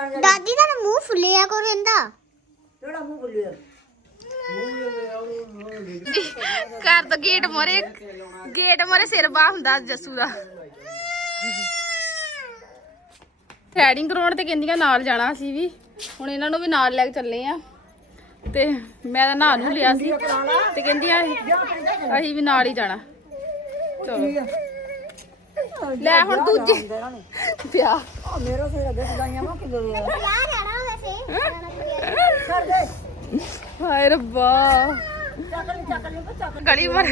ਜਾਣ ਦਾਦੀ ਦਾ ਨਾ ਮੂੰਹ ਫੁੱਲਿਆ ਕਰੋ ਇਹਦਾ ਜਿਹੜਾ ਮੂੰਹ ਬੁੱਲਿਆ ਘਰ ਤੋਂ ਗੇਟ ਮੋਰੇ ਗੇਟ ਮੋਰੇ ਸਿਰ ਬਾਹ ਹੁੰਦਾ ਜੱਸੂ ਦਾ। ਥ੍ਰੈਡਿੰਗ ਕਰਾਉਣ ਤੇ ਕਹਿੰਦੀਆਂ ਨਾਲ ਜਾਣਾ ਅਸੀਂ ਵੀ। ਹੁਣ ਇਹਨਾਂ ਨੂੰ ਵੀ ਨਾਲ ਲੈ ਕੇ ਚੱਲੇ ਆ। ਤੇ ਮੈਂ ਤਾਂ ਨਹਾ ਨੂੰ ਲਿਆ ਸੀ। ਤੇ ਕਹਿੰਦੀਆਂ ਅਸੀਂ ਵੀ ਨਾਲ ਹੀ ਜਾਣਾ। ਚਲੋ। ਲੈ ਹੁਣ ਦੂਜੀ ਪਿਆ ਆ ਮੇਰਾ ਸਿਰ ਅੱਗੇ ਸਦਾਈਆਂ ਵਾ ਕਿਲੋ ਦੇ। ਛੱਡ ਦੇ। ਹਾਏ ਰੱਬਾ। ਚੱਕ ਲਈ ਚੱਕ ਲਈ ਚੱਕ ਗਲੀ ਮਰ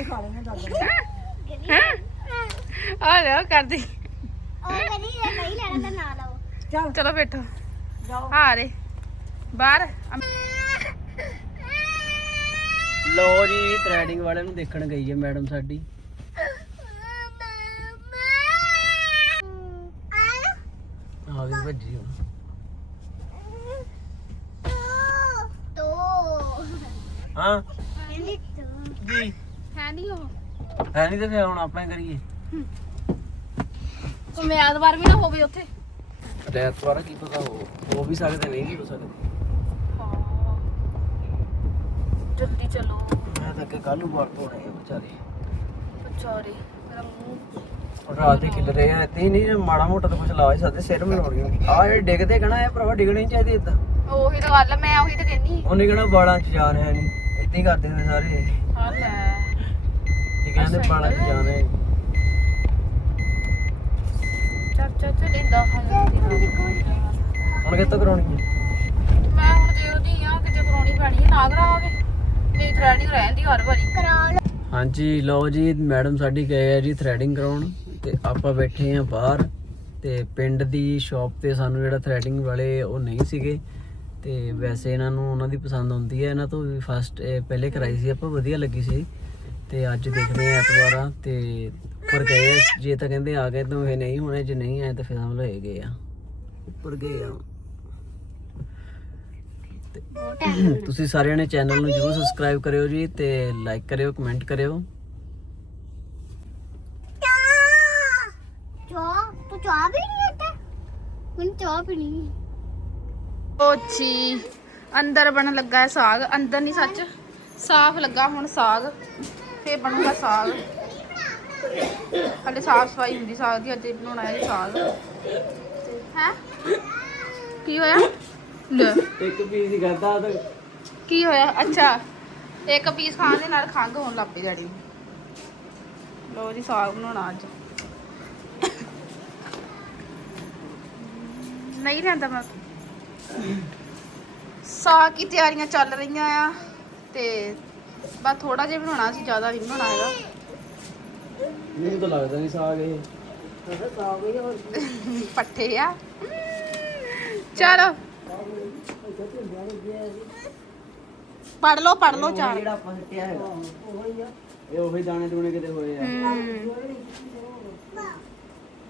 ਆ ਲੈ ਕਰਦੀ। ਉਹ ਕਹਿੰਦੀ ਇਹ ਨਹੀਂ ਲੈਣਾ ਤਾਂ ਨਾਲ ਆਓ ਚੱਲ। ਚਲੋ ਬੈਠੋ। ਜਾਓ। ਆ ਰੇ। ਬਾਹਰ। ਲੋ ਜੀ ਥ੍ਰੈਡਿੰਗ ਵਾਲੇ ਨੂੰ ਦੇਖਣ ਗਈ ਹੈ ਮੈਡਮ ਸਾਡੀ। ਵੀ ਭੱਜੀ ਹੁਣ ਤੋ ਹਾਂ? ਕਹਿੰਦੀ ਤੋ ਜੀ। ਹੈ ਨਹੀਂ ਉਹ। ਹੈ ਨਹੀਂ ਤੇ ਫਿਰ ਹੁਣ ਆਪਾਂ ਹੀ ਕਰੀਏ। ਕੋਈ ਐਤਵਾਰ ਵੀ ਨਾ ਹੋਵੇ ਉੱਥੇ। ਰੈਤ ਵਾਰਾ ਕੀ ਪਤਾ ਹੋ ਹੋ ਵੀ ਸਕਦੇ ਨਹੀਂ ਵੀ ਹੋ। ਸਕਦੇ ਜਲਦੀ ਚਲੋ। ਮੈਂ ਤਾਂ ਕਿ ਕੱਲ ਨੂੰ ਵਰਤ ਆ ਵਿਚਾਰੇ। ਵਿਚਾਰੇ ਮੇਰਾ ਮੂੰਹ। ਰਾਤ ਦੇ ਖਿਲ ਰਹੇ ਆ ਇੱਥੇ ਹੀ ਨਹੀਂ ਮਾੜਾ ਮੋਟਾ ਤਾਂ ਕੁਝ ਲਾ ਹੀ ਸਕਦੇ ਸਿਰ ਮਲਾਉਣੀ ਆ ਜਿਹੜੇ ਡਿੱਗਦੇ ਕਹਣਾ ਇਹ ਭਰਾਵਾ ਡਿੱਗਣੇ ਨਹੀਂ ਚਾਹੀਦੇ ਇਦਾਂ। ਉਹੀ ਤਾਂ ਗੱਲ ਆ, ਮੈਂ ਉਹੀ ਤਾਂ ਕਹਿੰਨੀ ਉਹਨੇ ਕਹਣਾ ਵਾਲਾਂ 'ਚ ਜਾਨ ਹੈ ਨਹੀਂ ਇੱਦਾਂ ਹੀ ਕਰਦੇ ਹੁੰਦੇ ਸਾਰੇ। ਹਾਂ ਲੈ। ਇਹ ਕਹਿੰਦੇ ਵਾਲਾਂ 'ਚ ਜਾਨ ਹੈ ਚੱਲ ਚੱਲ ਚੱਲ ਇੰਦਾ ਹੁਣ ਕਿੱਥੋਂ ਕਰਾਉਣੀ ਹੈ ਮੈਂ ਹੁਣ ਦੇਖਦੀ ਆ ਕਿਤੇ ਕਰਾਉਣੀ ਪੈਣੀ ਹੈ ਨਾ ਕਰਾਵੇ ਨਹੀਂ ਥ੍ਰੈਡਿੰਗ ਰਹਿੰਦੀ ਹਰ ਵਾਰੀ। ਕਰਾ ਲਓ। ਹਾਂਜੀ ਲਓ ਜੀ ਮੈਡਮ ਸਾਡੀ ਗਏ ਆ ਜੀ ਥ੍ਰੈਡਿੰਗ ਕਰਾਉਣ। ਤੇ ਆਪਾਂ ਬੈਠੇ ਆ ਬਾਹਰ ਤੇ ਪਿੰਡ ਦੀ ਸ਼ਾਪ ਤੇ ਸਾਨੂੰ ਜਿਹੜਾ ਥ੍ਰੈਡਿੰਗ ਵਾਲੇ ਉਹ ਨਹੀਂ ਸੀਗੇ ਤੇ ਵੈਸੇ ਇਹਨਾਂ ਨੂੰ ਉਹਨਾਂ ਦੀ ਪਸੰਦ ਆਉਂਦੀ ਹੈ। ਇਹਨਾਂ ਤੋਂ ਵੀ ਫਸਟ ਪਹਿਲੇ ਕਰਾਈ ਸੀ ਆਪਾਂ ਵਧੀਆ ਲੱਗੀ ਸੀ। ਤੇ ਅੱਜ ਦੇਖਦੇ ਆ ਐਤਵਾਰ ਤੇ ਉੱਪਰ ਗਏ। ਜੇ ਤਾਂ ਕਹਿੰਦੇ ਆ ਗਏ ਤਾਂ ਇਹ ਨਹੀਂ ਹੋਣੇ ਜੇ ਨਹੀਂ ਆਏ ਤਾਂ ਫਿਰ ਹਮ ਲਏ ਗਏ ਆ। ਉੱਪਰ ਗਏ ਆ। ਤੁਸੀਂ ਸਾਰਿਆਂ ਨੇ ਚੈਨਲ ਨੂੰ ਜਰੂਰ ਸਬਸਕ੍ਰਾਈਬ ਕਰਿਓ ਜੀ ਤੇ ਲਾਈਕ ਕਰਿਓ ਕਮੈਂਟ ਕਰਿਓ ਚਾਹ ਤੂੰ ਚਾਹ ਵੀ ਨਹੀਂ ਇੱਥੇ ਮੈਨੂੰ ਚਾਹ ਪੀਣੀ ਓਚੀ ਅੰਦਰ ਬਣਨ ਲੱਗਾ ਹੈ ਸਾਗ ਅੰਦਰ ਨਹੀਂ ਸੱਚ। ਸਾਫ਼ ਲੱਗਾ ਹੁਣ ਸਾਗ ਫੇਰ ਬਣੂਗਾ ਸਾਗ। ਹਲੇ ਸਾਫ਼ ਸਫ਼ਾਈ ਹੁੰਦੀ ਸਾਗ ਦੀ ਅੱਜ ਹੀ ਬਣਾਉਣਾ ਹੈ ਸਾਗ। ਹੈ? ਕੀ ਹੋਇਆ? ਲੈ। ਇੱਕ ਪੀਸ ਹੀ ਖਾਦਾ ਤਾਂ। ਕੀ ਹੋਇਆ? ਅੱਛਾ ਇੱਕ ਪੀਸ ਖਾਣ ਦੇ ਨਾਲ ਖੰਘ ਹੋਣ ਲੱਗ ਪਈ ਗਾੜੀ ਲੋ ਜੀ ਸਾਗ ਬਣਾਉਣਾ ਅੱਜ। ਨਹੀਂ ਰਹਿੰਦਾ ਮੈਂ। ਸਾਗ ਕੀ ਤਿਆਰੀਆਂ ਚੱਲ ਰਹੀਆਂ ਆ ਤੇ ਬਸ ਥੋੜਾ ਜਿਹਾ ਬਣਾਉਣਾ ਸੀ ਜ਼ਿਆਦਾ ਨਹੀਂ ਬਣਾਉਣਾ ਹੈਗਾ। ਮੈਨੂੰ ਤਾਂ ਲੱਗਦਾ ਨਹੀਂ ਸਾਗ ਇਹ। ਪੱਠੇ ਆ। ਚਲੋ। ਪੜ ਲਓ ਪੜ ਲਓ ਚਾਰ। ਜਿਹੜਾ ਸਿੱਟਿਆ ਹੈਗਾ। ਇਹ ਉਹੀ ਦਾਣੇ ਦੂਣੇ ਕਿਤੇ ਹੋਏ ਆ। ਹਮ,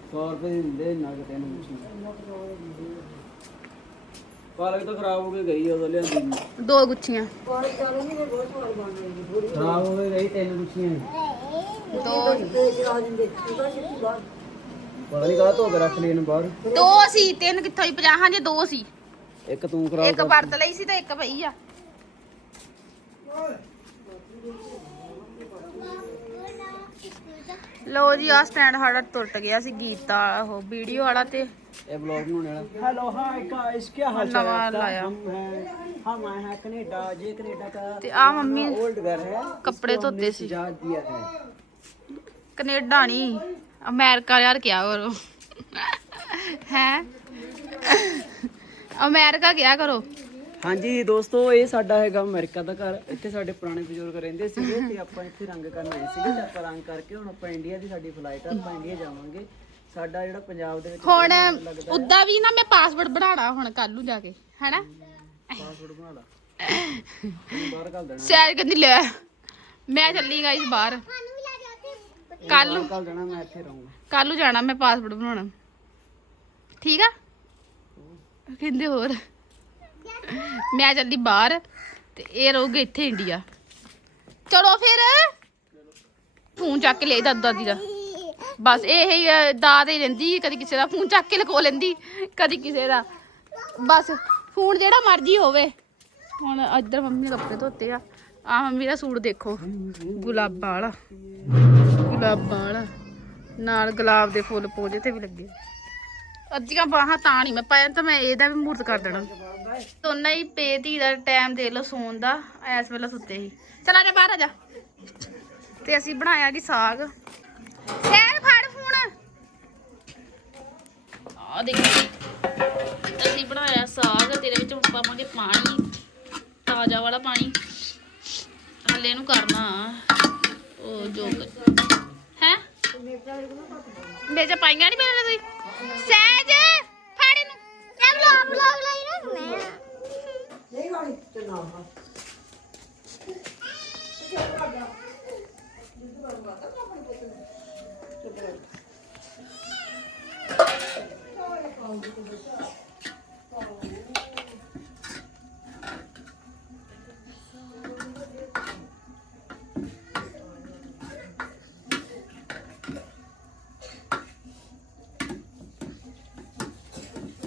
100 ਰੁਪਏ ਦੀ ਦਿੰਦੇ ਨਾ ਕਿਤੇ ਨੂੰ ਪਾਲਕ ਤਾਂ ਖਰਾਬ ਹੋ ਕੇ ਗਈ ਉਦੋਂ ਲਿਆਂਦੀ ਨੀ। ਦੋ ਗੁੱਛੀਆਂ। ਖਰਾਬ ਹੋ ਕੇ ਗਈ ਤਿੰਨ ਗੁੱਛੀਆਂ ਦੋ। ਪਤਾ ਨਹੀਂ ਕਾਹ ਧੋ ਕੇ ਰੱਖ ਲਈ ਇਹਨੂੰ ਬਾਹਰ। ਦੋ ਸੀ ਤਿੰਨ ਕਿੱਥੋਂ ਹੀ 50 ਜੇ ਦੋ ਸੀ। ਇੱਕ ਤੂੰ ਖਰਾਬ ਇੱਕ ਵਰਤ ਲਈ ਸੀ ਤੇ ਇੱਕ ਪਈ ਆ। ਲੋ ਜੀ ਆ ਸਟੈਂਡ ਸਾਡਾ ਟੁੱਟ ਗਿਆ ਸੀ ਗੀਤਾ ਉਹ ਵੀਡੀਓ ਵਾਲਾ ਤੇ। ਇਹ ਵਲੌਗ ਬਣਾਉਣ ਵਾਲਾ। ਹੈਲੋ ਹਾਈ ਗਾਇਸ ਕੀ ਹਾਲ ਚਾਲ? ਹੈ ਹਮ ਆਏ ਹੈ ਕੈਨੇਡਾ ਜੇ ਕੈਨੇਡਾ ਦਾ ਤੇ ਆ ਮੰਮੀ 올ਡ ਘਰ ਹੈ ਕੱਪੜੇ ਧੋਤੇ ਸੀ। ਜਾ ਦਿਆ ਹੈ ਕੈਨੇਡਾ ਨਹੀਂ ਅਮਰੀਕਾ ਯਾਰ ਕਿਆ ਕਰੋ। ਹੈ? ਅਮਰੀਕਾ ਕਿਆ ਕਰੋ। ਹਾਂਜੀ ਦੋਸਤੋ ਇਹ ਸਾਡਾ ਹੈਗਾ ਅਮਰੀਕਾ ਦਾ ਘਰ। ਇੱਥੇ ਸਾਡੇ ਪੁਰਾਣੇ ਬਜ਼ੁਰਗ ਰਹਿੰਦੇ ਸੀਗੇ ਤੇ ਆਪਾਂ ਇੱਥੇ ਰੰਗ ਕਰਨ ਆਏ ਸੀਗੇ। ਤੇ ਆਪਾਂ ਰੰਗ ਕਰਕੇ ਹੁਣ ਆਪਾਂ ਇੰਡੀਆ ਦੀ ਸਾਡੀ ਫਲਾਈਟ ਆ ਆਪਾਂ ਇੰਡੀਆ ਜਾਵਾਂਗੇ। ਸਾਡਾ ਜਿਹੜਾ ਪੰਜਾਬ ਦੇ ਵਿੱਚ ਹੁਣ ਉਦਾਂ ਵੀ ਨਾ ਮੈਂ ਪਾਸਵਰਡ ਬਣਾਉਣਾ ਹੁਣ ਕੱਲ ਨੂੰ ਜਾ ਕੇ ਹੈਨਾ? ਪਾਸਪੋਰਟ ਬਣਾ ਲਾ। ਬਾਹਰ ਘੱਲ ਦੇਣਾ। ਸੈਰ ਕਹਿੰਦੀ ਲੈ ਮੈਂ ਚੱਲੀ ਗਾਈਸ ਬਾਹਰ। ਕੱਲ ਨੂੰ। ਘੱਲ ਦੇਣਾ ਮੈਂ ਇੱਥੇ ਰਹੂੰਗਾ। ਕੱਲ ਨੂੰ ਜਾਣਾ ਮੈਂ ਪਾਸਪੋਰਟ ਬਣਾਉਣਾ। ਠੀਕ ਆ? ਕਹਿੰਦੇ ਹੋਰ। ਮੈਂ ਚੱਲੀ ਬਾਹਰ ਤੇ ਇਹ ਰਹੂਗੇ ਇੱਥੇ ਇੰਡੀਆ। ਚਲੋ ਫਿਰ ਫੋਨ ਚੱਕ ਕੇ ਲਿਆਈ ਦਾਦਾ ਦੀ ਦਾ। ਬਸ ਇਹ ਹੀ ਦਾਦ ਹੀ ਰਹਿੰਦੀ, ਕਦੀ ਕਿਸੇ ਦਾ ਫੋਨ ਚੱਕ ਕੇ ਲਕੋ ਲੈਂਦੀ, ਕਦੀ ਕਿਸੇ ਦਾ। ਬਸ ਫੋਨ ਜਿਹੜਾ ਮਰਜ਼ੀ ਹੋਵੇ। ਹੁਣ ਇੱਧਰ ਮੰਮੀ ਨੇ ਕੱਪੜੇ ਧੋਤੇ ਆ। ਆ ਮੰਮੀ ਦਾ ਸੂਟ ਦੇਖੋ, ਗੁਲਾਬਾਂ ਵਾਲਾ। ਗੁਲਾਬਾਂ ਵਾਲਾ। ਨਾਲ ਗੁਲਾਬ ਦੇ ਫੁੱਲ ਪੋਜੇ ਤੇ ਵੀ ਲੱਗੇ। ਅੱਧੀਆਂ ਬਾਹਾਂ ਤਾਂ ਨਹੀਂ ਮੈਂ ਪਾਇਆ ਤਾਂ ਮੈਂ ਇਹਦਾ ਵੀ ਮੂਰਤ ਕਰ ਦੇਣਾ। ਦੋਨਾਂ ਹੀ ਪੇ ਧੀ ਦਾ ਟਾਈਮ ਦੇ ਲਓ ਸੌਣ ਦਾ ਐਸ ਵੇਲੇ ਸੁੱਤੇ ਸੀ। ਚਲ ਜਾ ਬਾਹਰ ਆ ਜਾ। ਤੇ ਅਸੀਂ ਬਣਾਇਆ ਜੀ ਸਾਗ। ਸੈਰ ਫੜ ਫੋਨ ਆ ਦੇਖੀ। ਅਸੀਂ ਬਣਾਇਆ ਸਾਗ, ਤੇਰੇ ਵਿੱਚ ਹੁਣ ਪਾਵਾਂਗੇ ਪਾਣੀ, ਤਾਜ਼ਾ ਵਾਲਾ ਪਾਣੀ। ਹਲੇ ਇਹਨੂੰ ਕਰਨਾ। ਉਹ ਜੋ ਮੇਜਾ ਪਾਈਆਂ ਨਹੀਂ ਮੇਰੇ ਤੁਸੀਂ ਸਹਿਜ ਫੜ ਇਹਨੂੰ। ਮੈਂ ਵਲੌਗ ਵਲੌਗ ਲਾਈ ਰੱਖਣਾ ਨਹੀਂ ਵਾਲੀ ਤੇ ਨਾ ਹਾਂ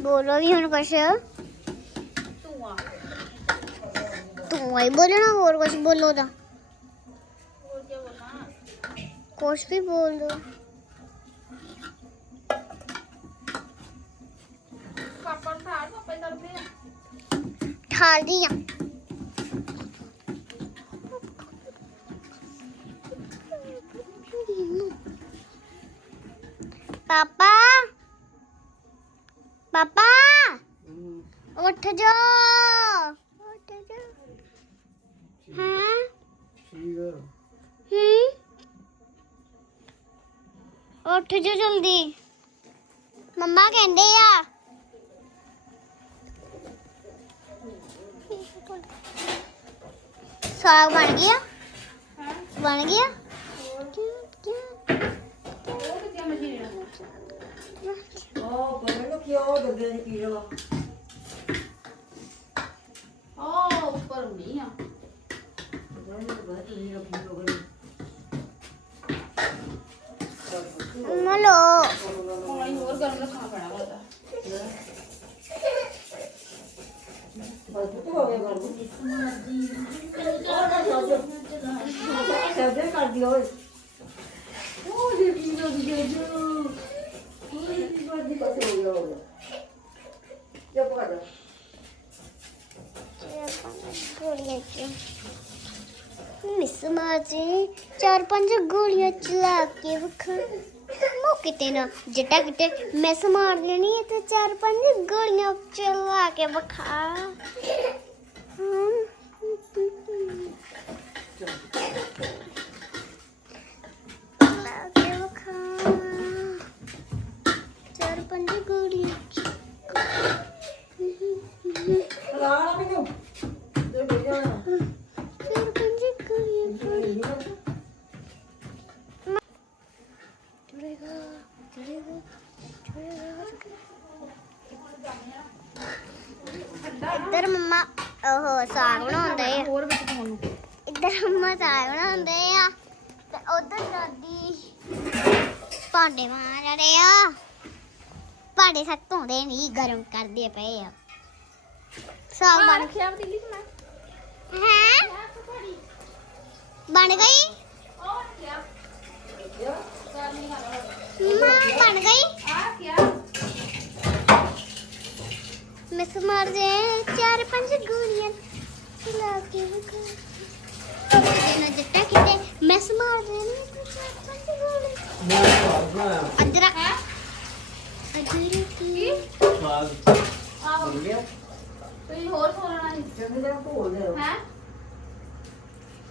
ਬੋਲੋ ਵੀ ਹੁਣ ਕੁਛ। ਤੂੰ ਆ ਤੂੰ ਆਈ ਬੋਲਣਾ ਹੋਰ ਕੁਛ ਬੋਲੋ ਤਾਂ। ਹੋਰ ਕੀ ਬੋਲਾਂ? ਕੁਛ ਵੀ ਬੋਲ ਦੋ। ਪਾਪਾ ਨੂੰ ਪਾਪਾ ਹੀ ਕਰਦੇ ਆ। ਠਾਲਦੀ ਆ। ਪਾਪਾ ਉੱਠ ਜਾ ਉੱਠ ਜਾ ਹਾਂ ਠੀਕ ਆ ਹੂੰ ਉੱਠ ਜਾ ਜਲਦੀ ਮੰਮਾ ਕਹਿੰਦੇ ਆ ਸਾਗ ਬਣ ਗਿਆ ਬਣ ਗਿਆ ਉਹ ਬਣੇ ਨੂੰ ਕਿਉਂ ਡੱਬੇ ਦੀ ਪੀ ਲਵਾ ਓ ਉੱਪਰ ਨਹੀਂ ਆ ਬਣੇ ਨੂੰ ਬਾਅਦ ਨਹੀਂ ਰੱਖੀ ਲੋਗਣੀ ਮਲੋ ਪਾਣੀ ਹੋਰ ਗਰਮ ਰੱਖਣਾ ਪੈਣਾ ਲੱਗਦਾ ਬਸ ਤੂੰ ਹੋ ਗਿਆ ਕਰ ਸਰਦੇ ਕਰ ਦਿਓ ਓਏ ਉਹ ਜੀ ਕੀ ਜੋ ਜੀ ਜੋ ਉਹ ਜੀ ਬਾਦੀ ਬਸ ਹੋ ਗਿਆ ਹੋ ਗਿਆ ਜਬ ਕਰ ਮਿਸ ਮਾਜੀ ਚਾਰ ਪੰਜ ਗੋਲੀਆਂ ਚਲਾ ਕੇ ਵਖਾ ਮੌਕੇ ਤੇ ਨਾ ਜਟਾ ਕਿਤੇ ਮਿਸ ਮਾਰ ਲੈਣੀ ਹੈ ਤੇ ਚਾਰ ਪੰਜ ਗੋਲੀਆਂ ਚਲਾ ਕੇ ਵਖਾ। ਚਲਾ ਕੇ ਵਖਾ। ਚਾਰ ਪੰਜ ਗੋਲੀਆਂ ਲਾਣਾ ਮੈਨੂੰ ਇੱਧਰ ਮੰਮਾ, ਉਹ ਸਾਗ ਬਣਾਉਂਦੇ ਆ। ਹੋਰ ਵਿੱਚ ਪਾਉਣ ਨੂੰ ਇੱਧਰ ਮੰਮਾ ਸਾਗ ਬਣਾਉਂਦੇ ਆ। ਤੇ ਉਧਰ ਦਾਦੀ ਭਾਂਡੇ ਮਾਰ ਰਹੇ ਆ। ਭਾਂਡੇ ਸੱਤ ਧੋਂਦੇ ਨਹੀਂ ਗਰਮ ਕਰਦੇ ਪਏ ਆ। ਸਾਗ ਬਣ ਰੱਖਿਆ ਪਤੀਲੀ ਚ ਮੈਂ ਹੈ ਬਣ ਗਈ ਉਹ ਰੱਖਿਆ ਮੰਮਾ ਬਣ ਗਈ ਆ ਕਿਆ ਮਿਸ ਮਾਰ ਦੇ ਚਾਰ ਪੰਜ ਗੋਲੀਆਂ ਚਲਾ ਕੇ ਵਗਾ ਨਾ ਜੱਟਾ ਕਿਤੇ ਮਿਸ ਮਾਰ ਦੇ ਨੇ ਚਾਰ ਪੰਜ ਗੋਲੀਆਂ ਮੈਂ ਸਾਗ ਬਣਾਇਆ ਅਦਰਕ ਅਦਰਕ ਕੀ ਸਾਗ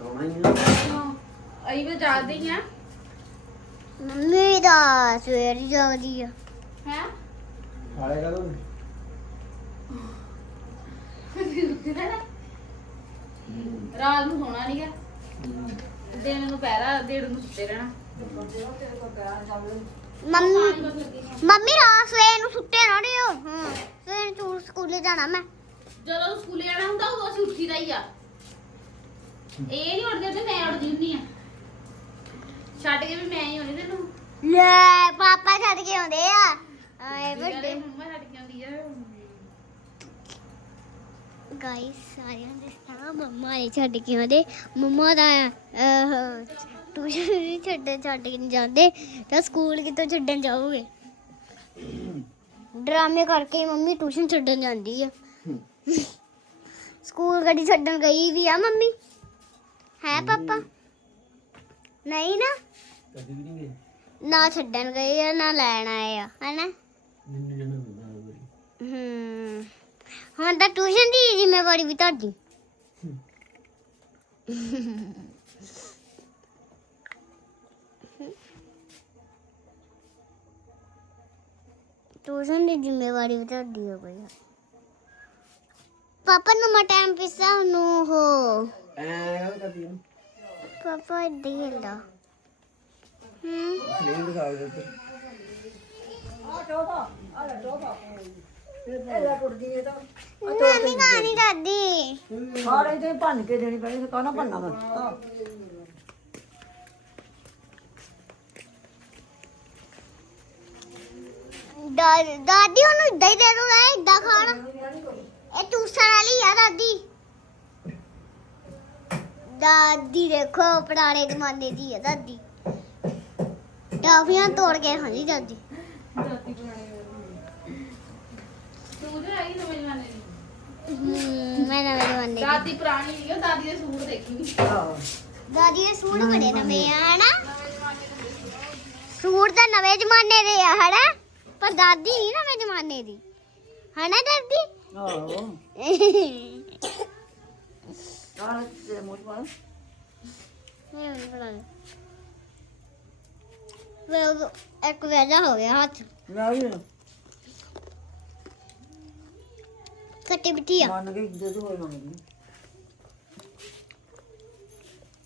ਹੈ ਆ। ਅਈ ਵੀ ਹੀ ਆ। ਮੰਮੀ ਦਾ ਸਵੇਰ ਦੀ ਜਗਦੀ ਆ। ਹੈ? ਖਾਲੇਗਾ ਤੂੰ ਰਾਤ ਨੂੰ ਸੋਣਾ ਨਹੀਂਗਾ ਦਿਨ ਨੂੰ ਪਹਿਰਾ ਦਿਨ ਨੂੰ ਸੁੱਤੇ ਰਹਿਣਾ। ਮੰਮੀ ਨਾ। ਮੰਮੀ ਰਾਤ ਸਵੇਰ ਨੂੰ ਸੁੱਤੇ ਨਾ ਰਿਓ ਹਾਂ ਸਵੇਰ ਨੂੰ ਸਕੂਲੇ ਜਾਣਾ ਮੈਂ। ਜਦੋਂ ਸਕੂਲੇ ਜਾਣਾ ਹੁੰਦਾ ਉਦੋਂ ਅਸੀਂ ਉੱਠੀਦਾ ਹੀ ਆ। ਇਹ ਨਹੀਂ ਉੱਠਦੇ ਤੇ ਮੈਂ ਉੱਠਦੀ ਹੁੰਨੀ ਆ। ਛੱਡ ਕੇ ਵੀ ਮੈਂ ਹੀ ਹੋਣੀ ਤੈਨੂੰ। ਲੈ ਪਾਪਾ ਛੱਡ ਕੇ ਆਉਂਦੇ ਆ। ਆਏ ਜਿਹੜੇ ਵੱਡੇ। ਮੰਮਾ ਛੱਡ ਕੇ ਆਉਂਦੀ ਆ। ਗਾਇਸ ਸਾਰਿਆਂ ਦੇ ਸਾਹ ਮੰਮਾ ਨੇ ਛੱਡ ਕੇ ਆਉਂਦੇ। ਮੰਮਾ ਦਾ ਟਿਊਸ਼ਨ ਛੱਡ ਛੱਡ ਕੇ ਨਹੀਂ ਜਾਂਦੇ। ਤਾਂ ਸਕੂਲ ਕਿਤੋਂ ਛੱਡਣ ਜਾਓਗੇ? ਡਰਾਮੇ ਕਰਕੇ ਮੰਮੀ ਟਿਊਸ਼ਨ ਛੱਡਣ ਜਾਂਦੀ ਆ। ਸਕੂਲ ਗੱਡੀ ਛੱਡਣ ਗਈ ਵੀ ਆ ਮੰਮੀ? ਹੈ ਪਾਪਾ? ਨਹੀਂ ਨਾ। ਕਦੀ ਵੀ ਨਹੀਂ ਗਏ। ਨਾ ਛੱਡਣ ਗਏ ਆ ਨਾ ਲੈਣ ਆਏ ਆ ਹਨਾ? ਮੈਨੂੰ ਜਾਣਾ ਹੁਣ ਤਾਂ ਟਿਊਸ਼ਨ ਦੀ ਜ਼ਿੰਮੇਵਾਰੀ ਵੀ ਤੁਹਾਡੀ। ਟਿਊਸ਼ਨ ਦੀ ਜ਼ਿੰਮੇਵਾਰੀ ਵੀ ਤੁਹਾਡੀ ਹੋ ਗਈ ਆ। ਪਾਪਾ ਨੂੰ ਮੈਂ ਟਾਈਮ ਪਿਸਾ ਨੂੰ ਹੋ ਐ ਕਰਦੀ ਹੈ ਪਾਪਾ ਇੱਦਾਂ ਹੀ ਹੁੰਦਾ। ਹਮ ਨਹੀਂ ਦਿਖਾ ਦੇ ਉੱਤੇ ਇਹਦਾ ਟੁੱਟਦੀ ਹੈ ਤਾਂ ਨਾਨੀ ਕਹਾਣੀ ਦਾਦੀ ਸਾਰੇ ਤੇ ਭੰਨ ਕੇ ਦੇਣੀ ਪੈਣੀ ਕਾਹਨਾ ਭੰਨਾ ਮੈਂ? ਦਾ- ਦਾਦੀ ਉਹਨੂੰ ਇਦਾਂ ਹੀ ਦੇ ਦੋ ਨਾ ਇਦਾਂ ਖਾਣ। ਇਹ ਟੂਸਣ ਵਾਲੀ ਆ ਦਾਦੀ? ਦਾਦੀ ਦੇਖੋ ਪੁਰਾਣੇ ਜ਼ਮਾਨੇ ਦੀ ਆ ਦਾਦੀ। ਟਾਫੀਆਂ ਤੋੜ ਕੇ ਖਾਂਦੀ ਦਾਦੀ। ਦਾਦੀ ਪੁਰਾਣੀ ਤੂੰ ਜੋ ਆਈ ਨਵੇਂ ਜਮਾਨੇ ਦੀ। ਹਮ, ਮੈਂ ਨਵੇਂ ਜ਼ਮਾਨੇ ਦੀ। ਦਾਦੀ ਪੁਰਾਣੀ ਨਹੀਂ ਉਹ ਦਾਦੀ ਦੇ ਸੂਟ ਦੇਖੀ ਆਹੋ ਦਾਦੀ ਦੇ ਸੂਟ ਬੜੇ ਨਵੇਂ ਆ ਹਨਾ? ਨਵੇਂ ਜਮਾਨੇ ਦੇ ਸੂਟ ਤਾਂ ਨਵੇਂ ਜ਼ਮਾਨੇ ਦੇ ਆ ਹਨਾ? ਪਰ ਦਾਦੀ ਨਹੀਂ ਨਵੇਂ ਜ਼ਮਾਨੇ ਦੀ। ਹਨਾ ਦਾਦੀ ਆਹੋ ਆਹ ਤੇ ਮੋੜ ਪਾ ਨਹੀਂ ਮੈਨੂੰ ਪਤਾ ਨਹੀਂ ਵੇ ਇੱਕ ਵੇਲਾ ਹੋ ਗਿਆ ਹੱਥ ਮੈਂ ਵੀ ਕੱਟੀ ਬਿੱਟੀ ਆ ਮੰਨ ਗਈ ਦੇ ਦੋ ਹੋਏ ਮੰਨ ਗਈ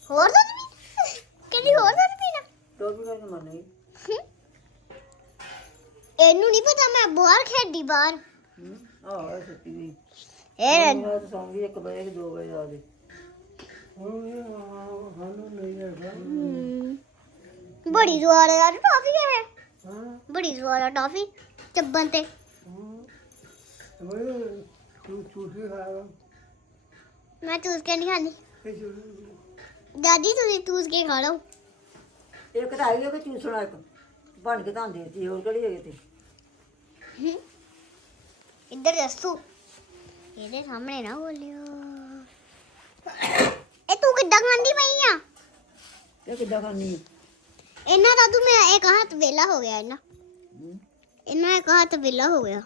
ਹੋਰ ਦੁੱਧ ਪੀ ਕਿੰਨੀ ਹੋਰ ਦੁੱਧ ਪੀਣਾ ਟੋਪੀ ਕਰਕੇ ਮੰਨ ਗਈ ਇਹਨੂੰ ਨਹੀਂ ਪਤਾ ਮੈਂ ਬਾਹਰ ਖੇਡੀ ਬਾਹਰ ਆਹ ਸੁੱਤੀ ਵੀ ਇਹ ਮੈਂ ਤਾਂ ਸੌਂ ਗਈ ਇੱਕ ਵਜੇ ਦੋ ਵਜੇ ਆ ਗਈ। ਹਮ, ਬੜੀ ਜ਼ਵਾਰ ਦਾ ਟਾਫੀ ਹੈ। ਬੜੀ ਜ਼ਵਾਰ ਦਾ ਟਾਫੀ ਚੱਬਨ ਤੇ। ਮੈਂ ਚੂਸ ਕੇ ਨਹੀਂ ਖਾਣੀ ਦਾਦੀ ਤੁਸੀਂ ਚੂਸ ਕੇ ਖਾ ਲਓ। ਇੱਕ ਤਾਂ ਆਈ ਕਿ ਚੂਸਣਾ ਇੱਕ। ਬਣ ਕੇ ਤਾਂ ਦੇਤੀ ਹੋਰ ਕਿਹੜੀ ਹੈਗੀ ਤੇ ਇੱਧਰ ਦੱਸੋ ਇਹਦੇ ਸਾਹਮਣੇ ਨਾ ਬੋਲਿਓ ਇਹ ਤੂੰ ਕਿੱਦਾਂ ਖਾਂਦੀ ਪਈ ਆ ਇਹ ਕਿੱਦਾਂ ਖਾਣੀ ਹੈ ਇਹਨਾਂ ਦਾ ਤੂੰ ਮੈਂ ਇੱਕ ਹੱਥ ਵੇਲਾ ਹੋ ਗਿਆ ਇਹਨਾਂ ਹੂੰ? ਇਹਨਾਂ ਇੱਕ ਹੱਥ ਵੇਲਾ ਹੋ ਗਿਆ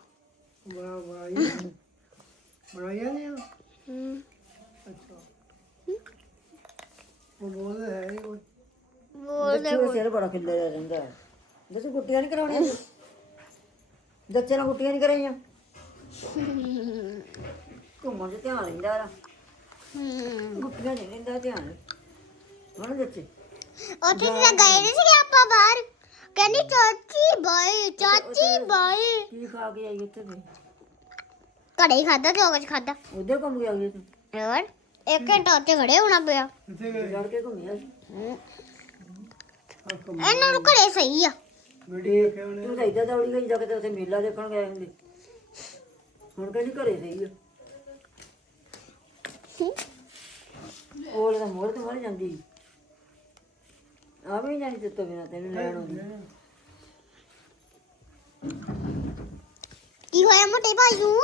ਬਣਾਈਆਂ ਨੇ ਹਮ, ਉਹ ਬੋਲਦੇ ਹੈ ਨਹੀਂ ਕੋਈ ਬੋਲਦੇ ਦਾ ਸਿਰ ਬੜਾ ਖਿੱਲਿਆ ਰਹਿੰਦਾ ਹੈ ਦੱਸੋ ਗੁੱਟੀਆਂ ਨਹੀਂ ਕਰਾਉਣੀਆਂ? ਬੱਚੇ ਨਾਲ ਗੁੱਟੀਆਂ ਨਹੀਂ ਕਰਾਈਆਂ ਘੁੰਮਣ ਤੇ ਧਿਆਨ ਰਹਿੰਦਾ ਇਹਦਾ ਹਮ, ਗੁੱਟੀਆਂ ਨਹੀਂ ਰਹਿੰਦਾ ਧਿਆਨ। ਹੁਣ ਬੱਚੇ ਉੱਥੇ ਤਾਂ ਗਏ ਨਹੀਂ ਸੀ ਆਪਾਂ ਬਾਹਰ। ਕਹਿੰਦੀ ਚਾਚੀ ਬਾਈ ਚਾਚੀ ਬਾਈ ਕੀ ਖਾ ਕੇ ਆਈ ਉੱਥੇ ਤੇ ਘੜੇ ਹੀ ਖਾਦਾ ਤੇ ਕੁਝ ਖਾਦਾ ਉਧਰ ਘੁੰਮ ਕੇ ਆਈ ਤੂੰ ਹੋਰ ਇੱਕ ਘੰਟਾ ਉੱਥੇ ਖੜੇ ਹੋਣਾ ਪਿਆ। ਕਿੱਥੇ ਗਏ? ਲੜ ਕੇ ਘੁੰਮਿਆ ਇਹਨਾਂ ਨੂੰ ਘੜੇ ਸਹੀ ਆ। ਵੀਡੀਓ ਦੇਖਿਆ ਉਹਨੇ। ਤੂੰ ਤਾਂ ਇੱਦਾਂ ਦੌੜੀ ਗਈ ਜਾ ਕੇ ਤੇ ਉੱਥੇ ਮੇਲਾ ਦੇਖਣ ਗਏ ਹੁੰਦੇ। ਹੁਣ ਕਹਿੰਦੀ ਘਰੇ ਸਹੀ ਆ? ਉਹ ਤਾਂ ਮੋੜ ਤੇ ਮਰ ਜਾਂਦੀ। ਆ ਵੀ ਨਹੀਂ ਜਾਣੀ ਤੇ ਤੋਂ ਬਿਨਾ ਤੈਨੂੰ ਲੈਣ ਆਉਂਦੀ। ਕੀ ਹੋਇਆ ਮੋਟੇ ਭਾਈ ਨੂੰ?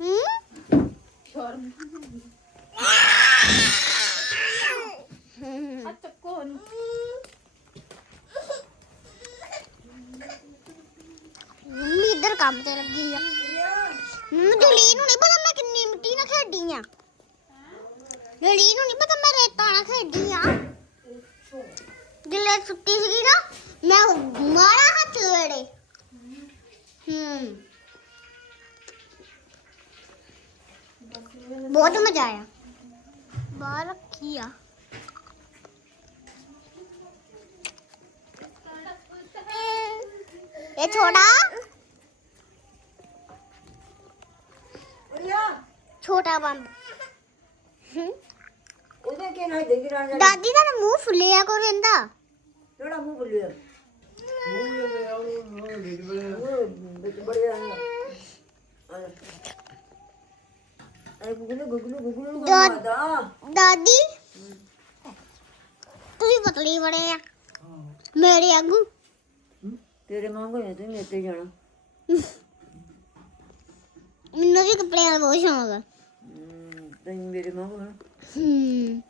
ਹੂੰ? ਸ਼ਰਮ ਆ ਚੱਕੋ ਉਹਨੂੰ। ਮੰਮੀ ਇੱਧਰ ਕੰਮ ਤੇ ਲੱਗੀ ਆ। ਮੰਮੀ ਜਲੀ ਨੂੰ ਨਹੀਂ ਪਤਾ ਮੈਂ ਕਿੰਨੀ ਮਿੱਟੀ ਨਾਲ ਖੇਡੀ ਆ। ਜਲੀ ਨੂੰ ਨਹੀਂ ਪਤਾ ਮੈਂ ਰੇਤਾਂ ਨਾਲ ਖੇਡੀ ਆ। ਜਿੱਲੇ ਸੁੱਤੀ ਸੀਗੀ ਨਾ, ਮੈਂ ਮਾਰਾ ਹੱਥ ਵੇੜੇ ਹੂੰ। ਬਹੁਤ ਮਜ਼ਾ ਆਇਆ। ਬਾਹਰ ਰੱਖੀ ਆ। ਇਹ ਛੋਟਾ? ਛੋਟਾ ਬੰਬ। ਉਹਦੇ ਕੀ ਨਾਲ ਦੇਖੀ ਰਾਂ ਜਾ। ਦਾਦੀ ਦਾ ਨਾ ਮੂੰਹ ਫੁੱਲਿਆ ਕੋ ਰਹਿੰਦਾ ਕਿਹੜਾ ਮੂੰਹ ਬੁੱਲਿਆ ਮੂੰਹ ਦੇ ਆ ਉਹ ਉਹ ਦੇਖ ਬੜੇ ਉਹ ਵਿੱਚ ਬੜਿਆ ਆ ਅਰੇ ਗੁਗਲੂ ਗੁਗਲੂ ਗੁਗਲੂ ਦਾ- ਮਾਦਾ ਦਾਦੀ ਤੁਸੀਂ ਪਤਲੀ ਬੜੇ ਆ। ਮੇਰੇ ਵਾਂਗੂ। ਤੇਰੇ ਵਾਂਗੂ ਹੈ ਤੂੰ ਮੇਰੇ ਤੇ ਜਾਣਾ। ਮੈਨੂੰ ਵੀ ਕੱਪੜਿਆਂ ਦਾ ਬਹੁਤ ਸ਼ੌਂਕ ਆ। ਤੈਨੂੰ ਮੇਰੇ ਵਾਂਗੂ ਹੈ ਹੂੰ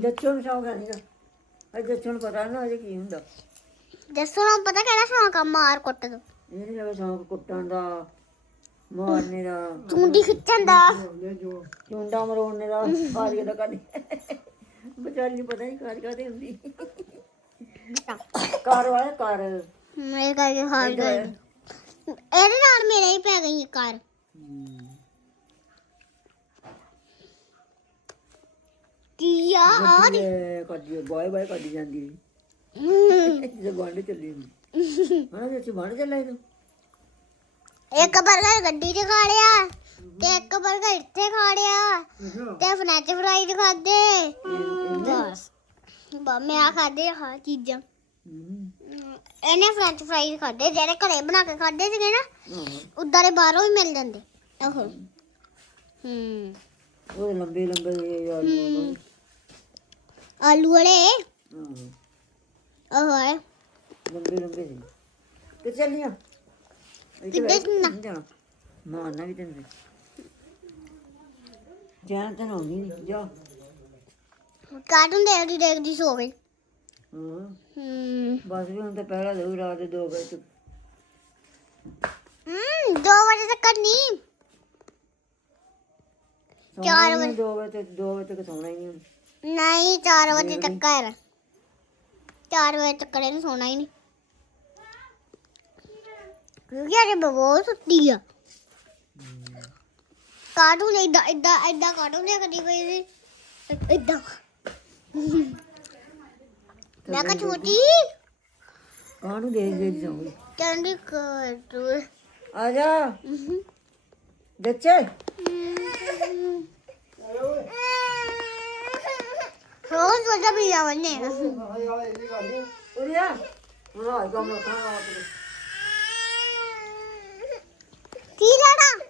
ਜੱਚੋਂ ਨੂੰ ਸ਼ੌਂਕ ਹੈ ਨਹੀਂ ਅਜੇ ਜੱਚੋਂ ਨੂੰ ਪਤਾ ਨਾ ਅਜੇ ਕੀ ਹੁੰਦਾ ਦੱਸੋ ਨਾ ਪਤਾ ਕਿਹੜਾ ਸ਼ੌਂਕ ਆ ਮਾਰ ਕੁੱਟ ਦੋ ਇਹ ਨਹੀਂ ਲੱਗਾ ਸ਼ੌਂਕ ਕੁੱਟਣ ਦਾ ਮਾਰਨੇ ਦਾ ਚੁੰਡੀ ਖਿੱਚਣ ਦਾ ਚੁੰਡਾ ਮਰੋੜਨੇ ਦਾ ਕਾਰੀਆ ਦਾ ਕਦੇ ਵਿਚਾਰੀ ਨੂੰ ਪਤਾ ਨਹੀਂ ਕਾਰ ਕਾਦੇ ਹੁੰਦੀ ਕਾਰ ਵਾਲਾ ਕਾਰ ਮੇਰੇ ਕਰਕੇ ਹਾਰ ਗਏ ਇਹਦੇ ਨਾਲ ਮੇਰੇ ਹੀ ਪੈ ਗਈ ਕਾਰ ਕੀ ਆ? ਆ ਦੇ ਇਹ ਕੱਢੀ ਬਾਏ ਬਾਏ ਕੱਢੀ ਜਾਂਦੀ ਹਮ, ਜੇ ਬਾਂਡੇ ਚੱਲੀ ਹੁੰਦੀ ਹਾਂ ਜੇ ਬਾਂਡੇ ਚੱਲਾ ਤੂੰ। ਇੱਕ 버ਗਰ ਗੱਡੀ 'ਚ ਖਾ ਲਿਆ ਤੇ ਇੱਕ 버ਗਰ ਇੱਥੇ ਖਾ ਲਿਆ ਤੇ ਫਰੈਂਚ ਫਰਾਈਜ਼ ਖਾਦੇ ਬਸ। ਬਾ ਮੈਂ ਆ ਖਾਦੇ ਹਾਂ ਚੀਜ਼ਾਂ। ਹਮ, ਹਮ, ਇਹਨੇ ਫਰੈਂਚ ਫਰਾਈਜ਼ ਖਾਦੇ ਜਿਹੜੇ ਘਰੇ ਬਣਾ ਕੇ ਖਾਦੇ ਸੀਗੇ ਨਾ ਉਦਾਂ ਦੇ ਬਾਹਰੋਂ ਵੀ ਮਿਲ ਜਾਂਦੇ। ਆਹੋ ਹੂੰ। ਉਹ ਲੰਬੇ ਲੰਬੇ ਯਾਰ ਆਲੂ ਵਾਲੇ ਆਹੋ ਹੈ ਲੰਬੇ ਲੰਬੇ ਸੀ ਕਿ ਚੱਲੀਆਂ ਕਿੱਡੇ ਚੱਲਣਾ? ਜਾਣਾ ਮਾਰਨਾ ਵੀ ਤੈਨੂੰ ਜਾਨ ਤਾਂ ਆਉਂਦੀ ਨਹੀਂ ਜਾ ਕਾਰਟੂਨ ਦੇਖਦੀ ਦੇਖਦੀ ਸੋ ਗਈ ਹਾਂ ਹੂੰ ਬਸ ਵੀ ਹੁਣ ਤਾਂ ਪਹਿਲਾਂ ਦੇ ਰਾਤ ਦੇ 2 ਵਜੇ ਤੱਕ ਹੂੰ 2 ਵਜੇ ਤੱਕ ਨਹੀਂ ਚਾਰ ਵਜੇ। 2 ਵਜੇ ਤੱਕ 2 ਵਜੇ ਤੱਕ ਸੌਣਾ ਹੀ ਨਹੀਂ। ਨਹੀਂ 4 ਵਜੇ ਤੱਕ ਹੈ 4 ਵਜੇ ਤੱਕ ਇਹਨੇ ਸੋਣਾ ਹੀ ਨਹੀਂ। ਕਿਉਂਕਿ ਅਰੇ ਬਹੁਤ ਸੁੱਤੀ ਆ। ਕਾਰਟੂਨ ਏਦਾਂ ਏਦਾਂ ਏਦਾਂ ਕਾਰਟੂਨ ਦੇਖਦੀ ਪਈ ਸੀ? ਏਦਾਂ। ਮੈਂ ਕਿਹਾ ਛੋਟੀ। ਕਾਹਨੂੰ ਦੇਖ ਦੇਖ ਜਾਊਂਗੀ ਚੰਡੀ ਕਾਰਟੂਨ ਆ ਜਾ। ਬੱਚੇ? ਕੀ ਲੈਣਾ?